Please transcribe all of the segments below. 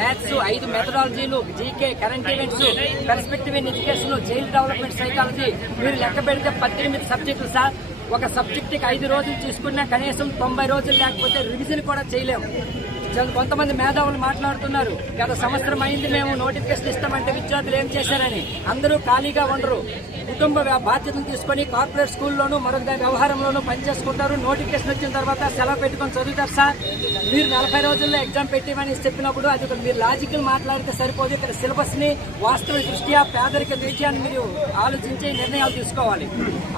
Maths ఐదు మెథడాలజీలు GK current events perspective in education child development psychology మీరు లెక్క పెడితే పద్దెనిమిది సబ్జెక్టులు సార్. ఒక సబ్జెక్టుకి ఐదు రోజులు తీసుకున్నా కనీసం తొంభై రోజులు లేకపోతే రివిజన్ కూడా చేయలేము. కొంతమంది మేధావులు మాట్లాడుతున్నారు. గత సంవత్సరం అయింది మేము నోటిఫికేషన్ ఇస్తామంటే విద్యార్థులు ఏం చేశారని. అందరూ ఖాళీగా ఉండరు. కుటుంబ బాధ్యతలు తీసుకొని కార్పొరేట్ స్కూల్లోనూ మరొక వ్యవహారంలోనూ పనిచేసుకుంటారు. నోటిఫికేషన్ వచ్చిన తర్వాత సెలవు పెట్టుకొని చదువుతారు సార్. మీరు నలభై రోజుల్లో ఎగ్జామ్ పెట్టేమని చెప్పినప్పుడు అది మీరు లాజికల్ మాట్లాడితే సరిపోదు. ఇక్కడ సిలబస్ని వాస్తవ దృష్ట్యా పేదరిక దృష్ట్యాన్ని మీరు ఆలోచించి నిర్ణయాలు తీసుకోవాలి.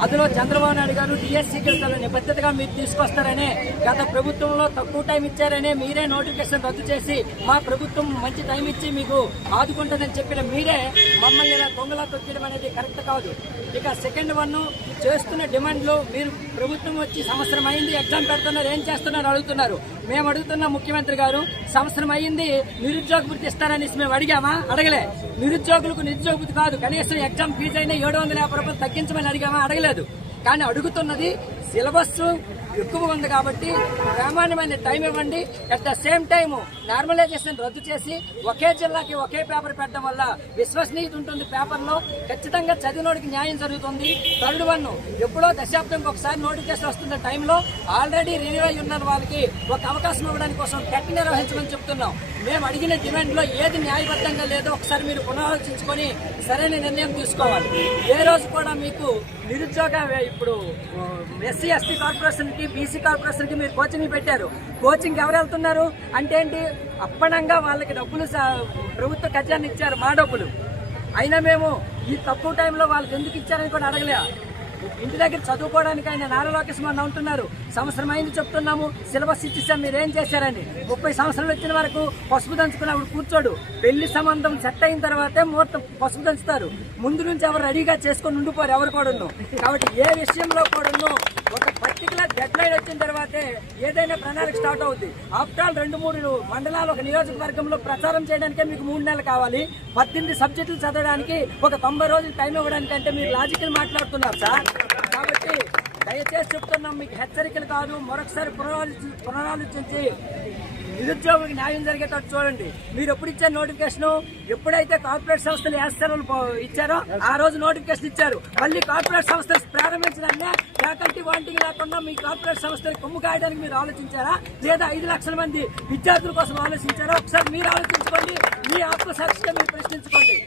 అందులో చంద్రబాబు నాయుడు గారు డిఎస్సీకి నిబద్ధతగా మీరు తీసుకొస్తారనే గత ప్రభుత్వంలో తక్కువ టైం ఇచ్చారనే మీరే నోటిఫికేషన్ రద్దు చేసి మా ప్రభుత్వం మంచి టైం ఇచ్చి మీకు ఆదుకుంటుందని చెప్పిన మీరే మమ్మల్ని ఇలా దొంగలా తొక్కడం అనేది కరెక్ట్ కాదు. ఇక సెకండ్ వన్ చేస్తున్న డిమాండ్లు మీరు ప్రభుత్వం వచ్చి సంవత్సరం అయింది ఎగ్జామ్ పెడుతున్నారు ఏం చేస్తున్నారు అడుగుతున్నారు. మేము అడుగుతున్న ముఖ్యమంత్రి గారు సంవత్సరం అయింది నిరుద్యోగ వృత్తి ఇస్తారనేసి మేము అడిగామా? అడగలే. నిరుద్యోగులకు నిరుద్యోగ వృత్తి కాదు. కనీసం ఎగ్జామ్ ఫీజు అయినా ఏడు వందల యాభై రూపాయలు తగ్గించమని అడిగామా? అడగలేదు. కానీ అడుగుతున్నది సిలబస్ ఎక్కువ ఉంది కాబట్టి ప్రామాణ్యమైన టైం ఇవ్వండి. At the same time normalisation రద్దు చేసి ఒకే జిల్లాకి ఒకే పేపర్ పెట్టడం వల్ల విశ్వసనీయత ఉంటుంది పేపర్లో ఖచ్చితంగా చదివినోడికి న్యాయం జరుగుతుంది. థర్డ్ వన్ ఎప్పుడో దశాబ్దంకి ఒకసారి నోటిఫికేషన్ వస్తున్న టైంలో ఆల్రెడీ రిలీవ్ అయి ఉన్న వాళ్ళకి ఒక అవకాశం ఇవ్వడానికి కోసం టెట్ నిర్వహించమని చెప్తున్నాం. మేము అడిగిన డిమాండ్లో ఏది న్యాయబద్ధంగా లేదో ఒకసారి మీరు పునరాలోచించుకొని సరైన నిర్ణయం తీసుకోవాలి. ఏ రోజు కూడా మీకు నిరుద్యోగ ఇప్పుడు ఎస్సీ ఎస్టీ కార్పొరేషన్కి బీసీ కార్పొరేషన్కి మీరు కోచింగ్ పెట్టారు. కోచింగ్ ఎవరు వెళ్తున్నారు? అంటే ఏంటి? అప్పనంగా వాళ్ళకి డబ్బులు ప్రభుత్వ ఖజాన్ని ఇచ్చారు మా డబ్బులు. అయినా మేము ఈ తక్కువ టైంలో వాళ్ళకి ఎందుకు ఇచ్చారని కూడా అడగలే. ఇంటి దగ్గర చదువుకోవడానికి ఆయన నారా లోకేష్ మన ఉంటున్నారు సంవత్సరం అయింది చెప్తున్నాము సిలబస్ ఇచ్చిస్తాం మీరు ఏం చేశారని. ముప్పై సంవత్సరాలు వచ్చిన వరకు పసుపు దంచుకున్నప్పుడు కూర్చోడు. పెళ్ళి సంబంధం సెట్ అయిన తర్వాతే ముహూర్తం పసుపు దంచుతారు. ముందు నుంచి ఎవరు రెడీగా చేసుకొని ఉండిపోరు ఎవరు కూడా కాబట్టి ఏ విషయంలో కూడా ఒక పర్టికులర్ డెడ్ లైన్ వచ్చిన తర్వాతే ఏదైనా ప్రణాళిక స్టార్ట్ అవుతుంది ఆఫ్టర్ ఆల్ రెండు మూడు మండలాలు ఒక నియోజకవర్గంలో ప్రచారం చేయడానికే మీకు మూడు నెలలు కావాలి. పద్దెనిమిది సబ్జెక్టులు చదవడానికి ఒక తొంభై రోజులు టైం ఇవ్వడానికి అంటే మీరు లాజికల్ మాట్లాడుతున్నారు సార్ కాబట్టి దయచేసి చెప్తున్నాం మీకు హెచ్చరికలు కాదు. మరొకసారి పునరాలోచించి నిరుద్యోగులకు న్యాయం జరిగేటట్టు చూడండి. మీరు ఎప్పుడు ఇచ్చారు నోటిఫికేషన్? ఎప్పుడైతే కార్పొరేట్ సంస్థలు వేస్తారో ఇచ్చారో ఆ రోజు నోటిఫికేషన్ ఇచ్చారు. మళ్ళీ కార్పొరేట్ సంస్థలు ప్రారంభించడాన్ని ఫ్యాకల్టీ వాంటింగ్ లేకుండా మీ కార్పొరేట్ సంస్థలు కొమ్ము కాయడానికి మీరు ఆలోచించారా? లేదా ఐదు లక్షల మంది విద్యార్థుల కోసం ఆలోచించారా? ఒకసారి మీరు ఆలోచించుకోండి. మీ ఆత్మసాక్షిగా మీరు ప్రశ్నించుకోండి.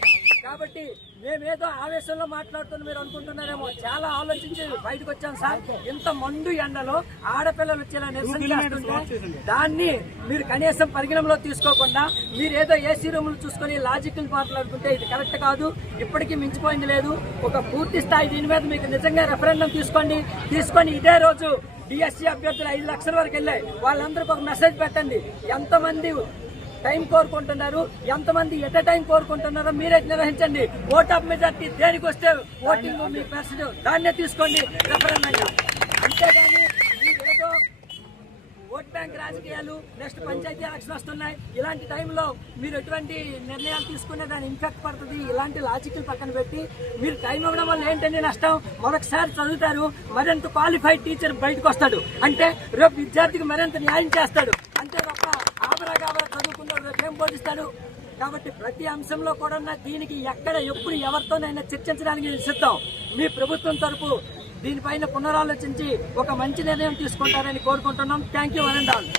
కాబట్టి మేమేదో ఆవేశంలో మాట్లాడుతున్న మీరు అనుకుంటున్నారేమో. చాలా ఆలోచించి బయటకు వచ్చాం సార్. ఇంత మండు ఎండలో ఆడపిల్లలు వచ్చేలా నిరసన చేస్తుంటే దాన్ని మీరు కనీసం పరిగణనలో తీసుకోకుండా మీరు ఏదో ఏసీ రూములు చూసుకొని లాజికల్ మాట్లాడుతుంటే ఇది కరెక్ట్ కాదు. ఇప్పటికీ మించిపోయింది లేదు. ఒక పూర్తి స్థాయి దీని మీద మీకు నిజంగా రెఫరెండం తీసుకోండి. తీసుకొని ఇదే రోజు డిఎస్సీ అభ్యర్థులు ఐదు లక్షల వరకు వెళ్ళాయి. వాళ్ళందరికీ ఒక మెసేజ్ పెట్టండి. ఎంతమంది టైం కోరుకుంటున్నారు. ఎంతమంది ఎట్ టైం కోరుకుంటున్నారో మీరే నిర్వహించండి. ఓట్ ఆఫ్ మెజార్టీ దేనికి వస్తే ఓటింగ్ మీ పర్సెంట్ దాన్నే తీసుకోండి రెఫరెండంగా అంతేగాని ఏదో ఓట్ బ్యాంక్ రాజకీయాలు నెక్స్ట్ పంచాయతీ ఎలక్షన్ వస్తున్నాయి. ఇలాంటి టైంలో మీరు ఎటువంటి నిర్ణయాలు తీసుకునే దాని ఇంపాక్ట్ పడుతుంది? ఇలాంటి లాజిక్లు పక్కన పెట్టి మీరు టైం ఇవ్వడం వల్ల ఏంటండి నష్టం? మరొకసారి చదువుతారు మరింత క్వాలిఫైడ్ టీచర్ బయటకు వస్తాడు. అంటే రేపు విద్యార్థికి మరింత న్యాయం చేస్తాడు. అంతే తప్ప ఆబరా గాబరా చదువుకున్నాడు రేపేం బోధిస్తాడు? కాబట్టి ప్రతి అంశంలో కూడా ఉన్న దీనికి ఎక్కడ ఎప్పుడు ఎవరితోనైనా చర్చించడానికి సిద్ధం. మీ ప్రభుత్వం తరపు దీనిపైన పునరాలోచించి ఒక మంచి నిర్ణయం తీసుకుంటారని కోరుకుంటున్నాం. Thank you one all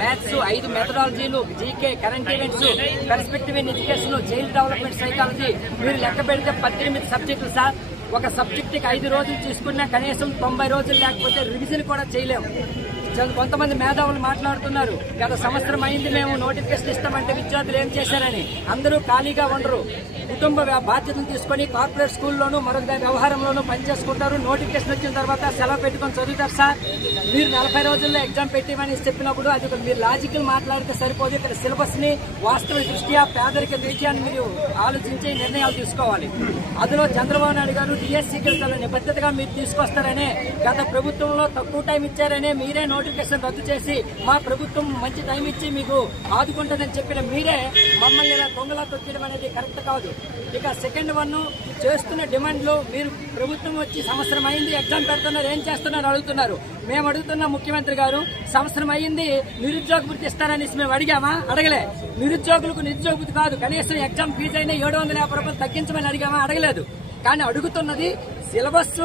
maths ఐదు మెథడాలజీలు GK current events perspective in education child development psychology మీరు లెక్క పెడితే పద్దెనిమిది సబ్జెక్టులు సార్. ఒక సబ్జెక్టుకి ఐదు రోజులు తీసుకున్నా కనీసం తొంభై రోజులు లేకపోతే రివిజన్ కూడా చేయలేము. కొంతమంది మేధావులు మాట్లాడుతున్నారు. గత సంవత్సరం అయింది మేము నోటిఫికేషన్ ఇస్తామంటే విద్యార్థులు ఏం చేశారని. అందరూ ఖాళీగా ఉండరు. కుటుంబ బాధ్యతలు తీసుకొని కార్పొరేట్ స్కూల్లోనూ మరొక వ్యవహారంలోనూ పనిచేసుకుంటారు. నోటిఫికేషన్ వచ్చిన తర్వాత సెలవు పెట్టుకొని చదువుతారు సార్. మీరు నలభై రోజుల్లో ఎగ్జామ్ పెట్టిమని చెప్పినప్పుడు అది ఒక మీరు లాజికల్ మాట్లాడితే సరిపోదు. ఇక్కడ సిలబస్ని వాస్తవ దృష్ట్యా పేదరిక దృష్ట్యాన్ని మీరు ఆలోచించి నిర్ణయాలు తీసుకోవాలి. అందులో చంద్రబాబు నాయుడు గారు డిఎస్సీకి నిబద్ధతగా మీరు తీసుకొస్తారనే గత ప్రభుత్వంలో తక్కువ టైం ఇచ్చారనే మీరే నోటిఫికేషన్ రద్దు చేసి మా ప్రభుత్వం మంచి టైం ఇచ్చి మీకు ఆదుకుంటుందని చెప్పిన మీరే మమ్మల్ని ఇలా దొంగలా తొక్కడం అనేది కరెక్ట్ కాదు. ఇక సెకండ్ వన్ చేస్తున్న డిమాండ్లు మీరు ప్రభుత్వం వచ్చి సంవత్సరం అయింది ఎగ్జామ్ పెడుతున్నారు ఏం చేస్తున్నారు అడుగుతున్నారు. మేము అడుగుతున్న ముఖ్యమంత్రి గారు సంవత్సరం అయింది నిరుద్యోగ వృత్తి ఇస్తారనేసి మేము అడిగామా? అడగలే. నిరుద్యోగులకు నిరుద్యోగ వృత్తి కాదు కనీసం ఎగ్జామ్ ఫీజు అయినా ఏడు వందల యాభై రూపాయలు తగ్గించమని అడిగామా? అడగలేదు. కానీ అడుగుతున్నది సిలబస్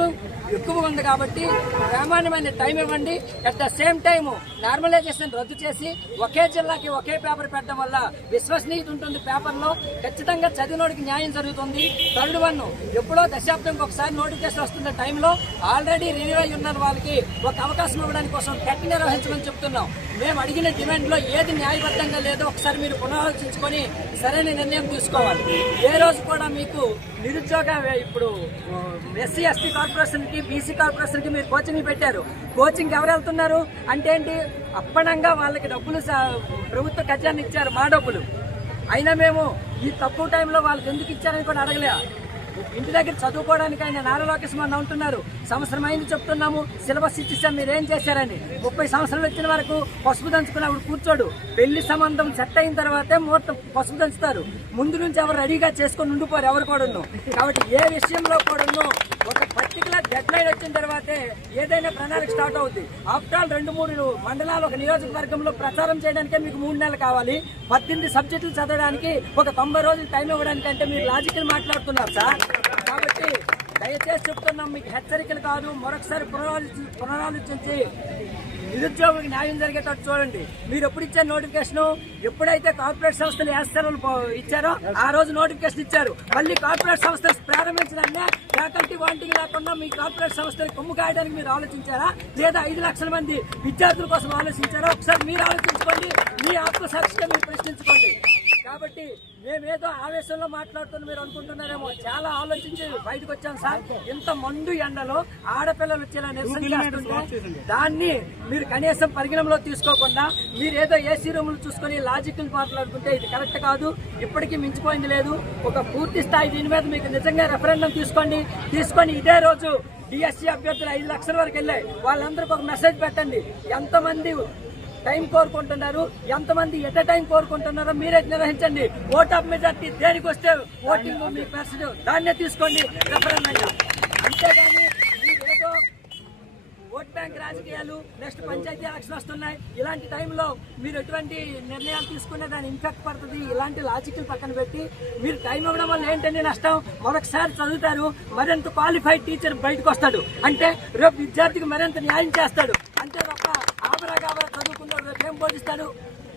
ఎక్కువ ఉంది కాబట్టి ప్రామాణ్యమైన టైం ఇవ్వండి. At the same time normalisation రద్దు చేసి ఒకే జిల్లాకి ఒకే పేపర్ పెట్టడం వల్ల విశ్వసనీయత ఉంటుంది పేపర్లో. ఖచ్చితంగా చదివినోడికి న్యాయం జరుగుతుంది. థర్డ్ వన్ ఎప్పుడో దశాబ్దంకి ఒకసారి నోటిఫికేషన్ వస్తున్న టైంలో ఆల్రెడీ రిలీవ్ అయి ఉన్న వాళ్ళకి ఒక అవకాశం ఇవ్వడానికి కోసం కట్టి నిర్వహించమని చెప్తున్నాం. మేము అడిగిన డిమాండ్లో ఏది న్యాయబద్ధంగా లేదో ఒకసారి మీరు పునరాలోచించుకొని సరైన నిర్ణయం తీసుకోవాలి. ఏ రోజు కూడా మీకు నిరుద్యోగ ఇప్పుడు ఎస్సీ ఎస్టీ కార్పొరేషన్కి బీసీ కార్పొరేషన్కి మీరు కోచింగ్ పెట్టారు. కోచింగ్ ఎవరు వెళ్తున్నారు? అంటే ఏంటి? అప్పనంగా వాళ్ళకి డబ్బులు ప్రభుత్వ ఖజాన్ని ఇచ్చారు మా డబ్బులు. అయినా మేము ఈ తక్కువ టైంలో వాళ్ళకి ఎందుకు ఇచ్చారని కూడా అడగలే. ఇంటి దగ్గర చదువుకోవడానికి ఆయన నారా లోకేష్ మన ఉంటున్నారు. సంవత్సరం అయింది చెప్తున్నాము సిలబస్ ఇచ్చేసాం మీరు ఏం చేశారని. ముప్పై సంవత్సరాలు వచ్చిన వరకు పసుపు దంచుకుని కూర్చోడు. పెళ్ళి సంబంధం సెట్ అయిన తర్వాతే ముహూర్తం పసుపు దంచుతారు. ముందు నుంచి ఎవరు రెడీగా చేసుకొని ఉండిపోరు ఎవరు కూడాను. కాబట్టి ఏ విషయంలో కూడాను ఒక పర్టికులర్ డెడ్ లైన్ వచ్చిన తర్వాతే ఏదైనా ప్రణాళిక స్టార్ట్ అవుతుంది ఆఫ్టర్ ఆల్ రెండు మూడు మండలాలు ఒక నియోజకవర్గంలో ప్రచారం చేయడానికే మీకు మూడు నెలలు కావాలి. పద్దెనిమిది సబ్జెక్టులు చదవడానికి ఒక తొంభై రోజులు టైం ఇవ్వడానికి అంటే మీరు లాజికల్ మాట్లాడుతున్నారు సార్ కాబట్టి దయచేసి చెప్తున్నాం మీకు హెచ్చరికలు కాదు. మరొకసారి పునరాలోచించి నిరుద్యోగులకు న్యాయం జరిగేటట్టు చూడండి. మీరు ఎప్పుడు ఇచ్చారు నోటిఫికేషన్ ఎప్పుడైతే కార్పొరేట్ సంస్థలు వేస్తారని ఇచ్చారో ఆ రోజు నోటిఫికేషన్ ఇచ్చారు. మళ్ళీ కార్పొరేట్ సంస్థలు ప్రారంభించిన ఫ్యాకల్టీ వాంటింగ్ లేకుండా మీ కార్పొరేట్ సంస్థలు కొమ్ము కాయడానికి మీరు ఆలోచించారా? లేదా ఐదు లక్షల మంది విద్యార్థుల కోసం ఆలోచించారా? ఒకసారి మీరు ఆలోచించుకోండి. మీ ఆత్మసాక్షిగా మీరు ప్రశ్నించుకోండి. కాబట్టి మేమేదో ఆవేశంలో మాట్లాడుతున్న మీరు అనుకుంటున్నారేమో. చాలా ఆలోచించి బయటకు వచ్చాం సార్. ఇంత మండు ఎండలో ఆడపిల్లలు వచ్చేలా నిరసన చేస్తుంటే దాన్ని మీరు కనీసం పరిగణంలో తీసుకోకుండా మీరు ఏదో ఏసీ రూములు చూసుకొని లాజికల్ మాట్లాడుకుంటే ఇది కరెక్ట్ కాదు. ఇప్పటికీ మించిపోయింది లేదు. ఒక పూర్తి స్థాయి దీని మీద మీకు నిజంగా రెఫరెండం తీసుకోండి. తీసుకొని ఇదే రోజు డిఎస్సీ అభ్యర్థులు ఐదు లక్షల వరకు వెళ్ళాయి. వాళ్ళందరికీ ఒక మెసేజ్ పెట్టండి. ఎంతమంది టైం కోరుకుంటున్నారు. ఎంతమంది ఎట్ టైం కోరుకుంటున్నారో మీరే నిర్వహించండి. ఓట్ ఆఫ్ మెజార్టీ దేనికి వస్తే ఓటింగ్ మీ పర్సన్ దాన్నే తీసుకోండి. రెఫరెండంగా అంతేగాని మీరేదో ఓట్ బ్యాంక్ రాజకీయాలు నెక్స్ట్ పంచాయతీ ఎలక్షన్ వస్తున్నాయి. ఇలాంటి టైంలో మీరు ఎటువంటి నిర్ణయాలు తీసుకునే దాని ఇంపాక్ట్ పడుతుంది? ఇలాంటి లాజికల్ పక్కన పెట్టి మీరు టైం ఇవ్వడం వల్ల ఏంటండి నష్టం? మరొకసారి చదువుతారు మరింత క్వాలిఫైడ్ టీచర్ బయటకు వస్తాడు. అంటే రేపు విద్యార్థికి మరింత న్యాయం చేస్తాడు. అంతే తప్ప చదువుకున్నాడు రేపు ఏం బోధిస్తాడు?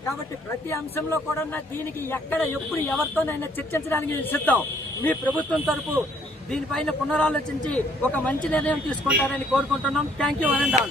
కాబట్టి ప్రతి అంశంలో కూడా దీనికి ఎక్కడ ఎప్పుడు ఎవరితోనైనా చర్చించడానికి సిద్ధం. మీ ప్రభుత్వం తరపు దీనిపైన పునరాలోచించి ఒక మంచి నిర్ణయం తీసుకుంటారని కోరుకుంటున్నాం. థ్యాంక్ యూ అనండి